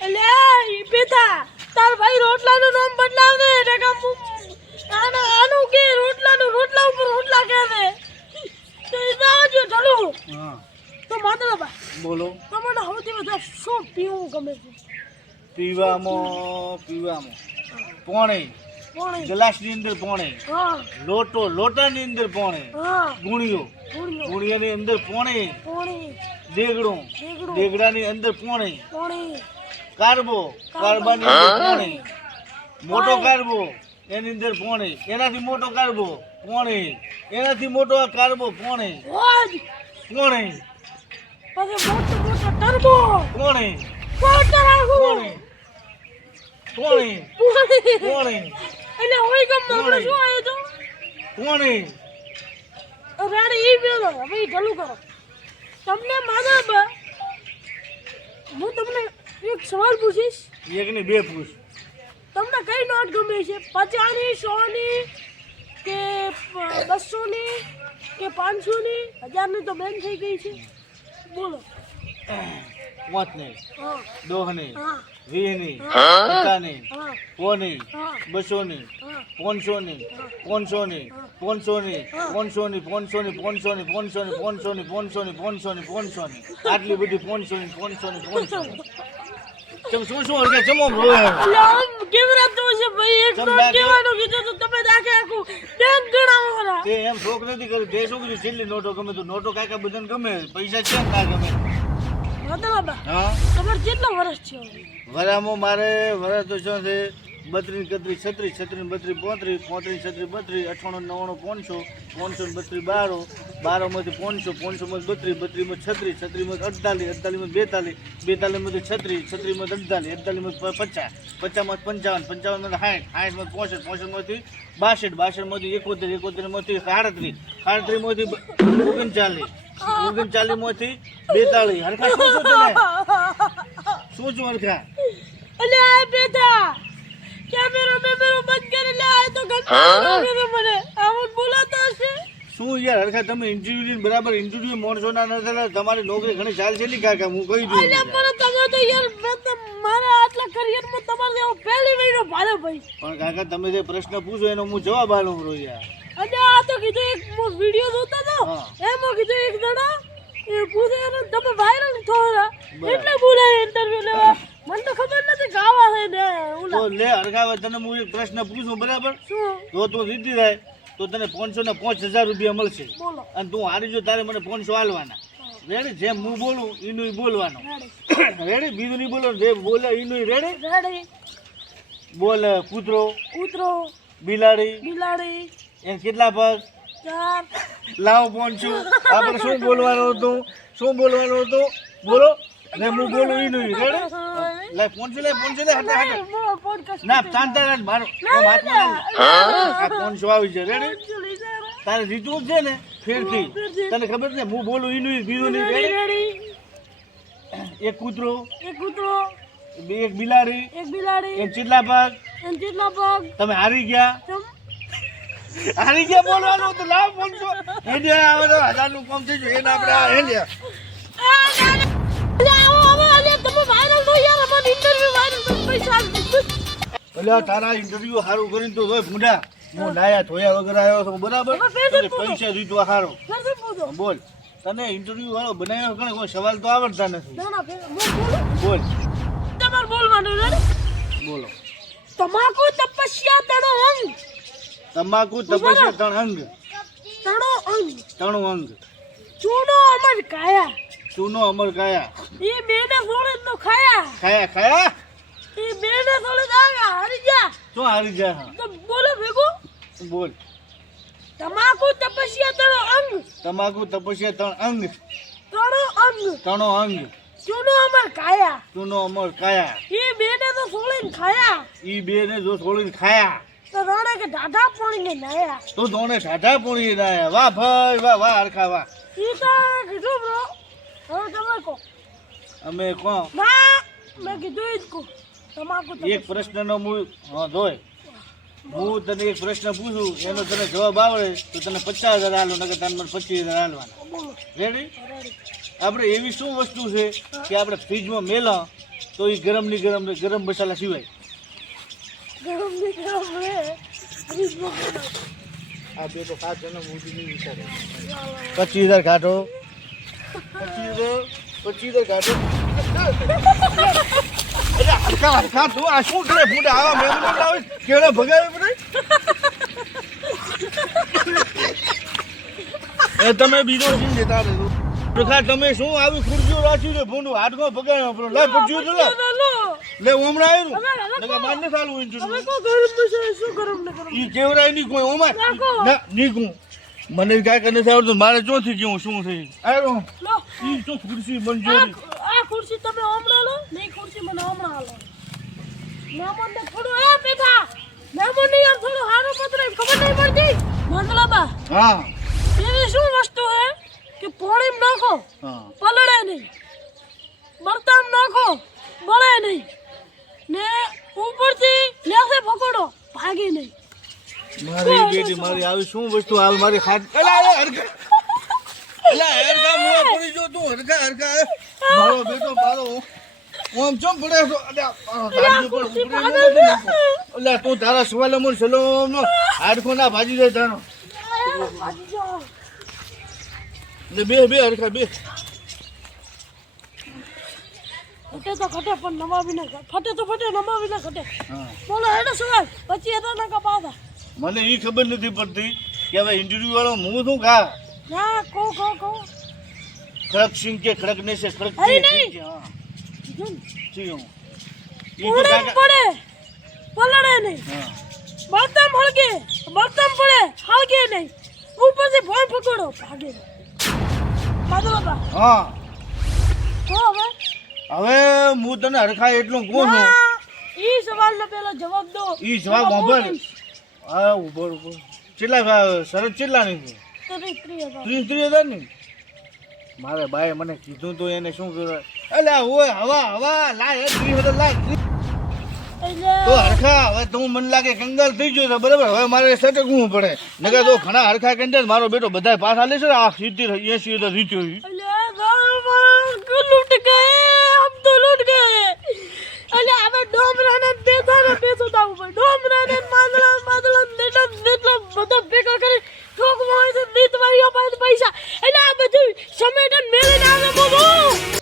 એટલે ઈ બેટા તાર ભાઈ રોટલાનું નામ બદલાવ દે નકા આનું કે રોટલાનું રોટલા ઉપર રોટલા કહે દે તો એ ના જો ચાલો હા તો માધવબા બોલો. તમને સૌથી વધારે શું પીવું ગમે છે? પીવામાં પોણી, પાણી. ગ્લાસની અંદર પોણી, હા લોટાની અંદર પોણી, હા ગુણિયો, પૂરીઓ ગુણિયાની અંદર પોણી, પાણી દેગડું, દેગડું દેગડાની અંદર પોણી, પાણી કારબો, કારબાની અંદર પોણી, મોટો કારબો એની અંદર પોણી, એનાથી મોટો કારબો પોણી, એનાથી મોટો કારબો પોણી, રોજ પોણી, પછી મોટો ટર્બો પોણી, મોટર આખું પોણી, પોણી, પાણી પોણી, એટલે હોય ગમ આપણે શું આવ્યો તો પોણી. રાણી ઈ બેલો હવે ઈ ચાલુ કરો તમને માધવબા હું તમને એક સવાલ પૂછીશ એકની બે પૂછ. તમને કઈ નોટ ગમે છે 50ની 100ની કે 200ની કે 500ની 1000ની તો બેન થઈ ગઈ છે બોલો 5ની, હા 10ની, હા 20ની, હા 50ની, હા 100ની, હા 200ની, હા 500ની, 500ની, 500ની, 500ની, 500ની, 500ની, 500ની, 500ની, 500ની, 500ની, આટલી બધી 500ની, 500ની, 500ની. ચમ શું અડકે ચમો રોય. એટલે આમ કેવરા તો છે ભાઈ એક તમે નોટ બાકી- કહેવાનું કીધું તો તમે દાખે આખું બેંક ગણાવો ખરા તે એમ શોખ નથી કરી તે શું કીધું છેલ્લી નોટો ગમે તો નોટો કાકા બધાને ગમે પૈસા છે ને કાંઈ ગમે. માધવબા હા તમારે કેટલા વર્ષ છે હવે? વરામાં મારે વરા તો શું છે 32 31 36 36 32 35 35 36 32 98 500 500 32 12 માંથી 500 500 માંથી 32 32 માંથી 36 36 માંથી 48 48 માંથી 42 42 માંથી 36 36 માંથી 48 48 માંથી 50 50 માંથી 55 55 માંથી 60 65 માંથી 62 62 માંથી 71 71 માંથી 39 39 માંથી 42 હરખા શું શું તને શું શું હરખા અલે આ બેટા કેમેરો બંધ કરી લે આ તો ગંદા લાગે છે મને આવું બોલાતા હશે શું યાર હરખા તમે ઇન્ટરવ્યુ બરાબર ઇન્ટરવ્યુ માણસોના નથી તમારી નોકરી ઘણી ચાલશે નહીં કાકા હું કહી દઉં અલે પણ તમે તો યાર મેં તો મારા આટલા કરિયરમાં તમારે એવો પહેલી મહિનો ભારે ભાઈ પણ કાકા તમે જે પ્રશ્ન પૂછો એનો હું જવાબ આલું રહ્યો યાર અને આ તો કીધું એક વિડિયો જોતા તો હા. એમાં કીધું એક જણા એ પૂછે અને તમે વાયરલ થોડા બરાબર. એટલે બોલાય ઇન્ટરવ્યુ લેવા મને તો ખબર નથી કે આવા છે ને તો ઓલા લે હરખા તને હું એક પ્રશ્ન પૂછું બરાબર શું તો તું જીતી જાય તો તને 500 ને 5000 રૂપિયા મળશે બોલો અને તું હારી જો તારે મને 500 આલવાના રેડી જેમ હું બોલું એનું બોલવાનું રેડી રેડી બીજું નહીં બોલો જે બોલે એનું રેડી રેડી બોલ કૂતરો કૂતરો બિલાડી બિલાડી એ કેટલા પગ ચાર લાવ 500 આપણે શું બોલવાનું હતું બોલો ને હું બોલું એનું રેડી લે 500 લે હટે હટે ના તાંતા મારો આ 500 આવી છે રેડી તારે જીતવું જ છે ને ફેરથી તને ખબર છે હું બોલું એનું બીજું નહીં રેડી એક કૂતરો એક કૂતરો એક બિલાડી એક બિલાડી એક ચીટલા પગ એમ કેટલા પગ તમે હારી ગયા બોલવાનું હતું લાવ 500 હેડે આવે તો 1000 નું કામ થઈ જાય એને આપણે આ હેડે એટલે તારા ઇન્ટરવ્યુ સારું કરીને તો જોઈ ભૂંડા હું લાયા ધોયા વગર આવ્યો છું બરાબર તને પૈસા જીતવા સારો બોલ તને ઇન્ટરવ્યુ વાળો બનાવ્યો ગણે કોઈ સવાલ તો આવડતા નથી બોલ બોલો તમાકુ તપસ્યા તણો અંગ તમાકુ તપસ્યા ત્રણ અંગ તણો અંગ ત્રણું અંગ ચૂનો અમર કાયા ચૂનો અમર કાયા એ બેને સોળે નો ખાયા ખાયા એ બેને સોળે આવ્યા હરી જા શું હારી જાય હા તો બોલો ભેગું બોલ તમાકુ તપસ્યા તણો અંગ તમાકુ તપસ્યા ત્રણ અંગ તણો અંગ ત્રણો અંગ ચૂનો અમર કાયા ચૂનો અમર કાયા એ બેને તો સોળે ખાયા ઈ બે ને જો છોડીને ખાયા તો રોણે કે ઢાઢા પાણી નાયા તો ધોણે ઠાઠા પૂરી રહ્યા વાહ ભાઈ વાહ હરખા વાહ ઈ તો કીધું બ્રો હવે તમે કહો અમે કોણ ના મેં કીધું જ કહું તમાકુ એક પ્રશ્નનો હું જોય હું તને એક પ્રશ્ન પૂછું એનો તને જવાબ આવડે તો તને 50,000 આલો નકર તને મને 25,000 આલવાના બોલો રેડી રેડી આપણે એવી શું વસ્તુ છે કે આપણે ફ્રીજમાં મેલા તો એ ગરમ ની ગરમ ને ગરમ મસાલા સિવાય ગરમ ને ગરમ રે ફ્રીજમાં પડ્યો. આ બે તો 5 જણા મોટી નહીં વિચારે 25,000 કાઢો 25,000 કાઢો હરખા હરખા તું આ શું કરે ફૂટા આવા મહેમાનો લાવે કેળે ભગાવે પડે એ તમે બીજો સીન દેતા રહેજો હરખા તમે શું આવી ખુરશીઓ રાખી છે ફૂંડું હાથમાં ભગાવ્યો પડે લે પડ્યું તો લે લે ઓમરા આવ્યું નકા માર ને ચાલુ ઈંચું તમે કો ગરમ મસાલા શું ગરમ ને ગરમ ઈ કેવરાય ની કોઈ ઓમાં ના નીકું મને કાંઈ કરીને આવડતું મારે ચોથી કેવું શું થઈ આવ્યો લો ઈ તો ખુરશી બંધ આ ખુરશી તમે હમણાં લો નહીં ખુરશી મને હમણાં લો મહેમાનને થોડું પેઠા મહેમાનને યાર થોડું હારું પતરે ખબર નહીં પડતી મંદલાબા હા એવી શું વસ્તુ હે કે પોણીમ નાખો હા પલળે નહીં બરતામ નાખો બળે નહીં ને ઉપરથી લેસે પકડો ભાગી નહીં મારી બેટી મારી આવી શું વસ્તુ આવી મારી ખાટ એલા હરખા એલા હરખા મુવા પડી જો તું હરખા હરખા મારો બેટો મારો ઓમ ચમ પડે છો અલ્યા ભાજી પર ઉપરે ઓલા તું તારા સવાલે મન સલોમ નો હાડકો ના ભાજી દે તારો ભાગી જાઓ ને બે હરખા બે ફટે તો ફટે પણ નમાવી ના ફટે તો ફટે નમાવી ના ફટે હા બોલો હેડો સવાલ પછી એના ના કપાતા મને ઈ ખબર નથી પડતી કે હવે ઇન્ટરવ્યુ વાળો હું શું ખા ના કો ખડક સિંહ કે ખડક ને છે ખડક અરે નહીં. હા જુન ઠીક હું ઈ તો પોણીમ કાકા પડે પલળે નહીં હા બળતામ પડે હળગે નહીં ઉપરથી ભોય પકડો ભાગે નહીં મંદલાબા હા તો હવે હવે હું તને હરખા એટલું કહું છું ના, ઈ સવાલનો પેલો જવાબ દો ઈ જવાબ સાંભળ. હા ઉપર કેટલા શરત કેટલા ની છે 30,000 ની મારે બાએ મને કીધું તો એને શું કર્યું અલ્યા ઓય હવા લાય 30,000 લાય તો હરખા હવે તું મને લાગે કંગાલ થઈ ગયો છે બરાબર હવે મારે સટકવું પડે નકર તો ઘણા હરખા કંદર મારો બેટો બધા પાછા લેશે ને આ 70-80,000 રીત્યો लूट गए हम तो लूट गए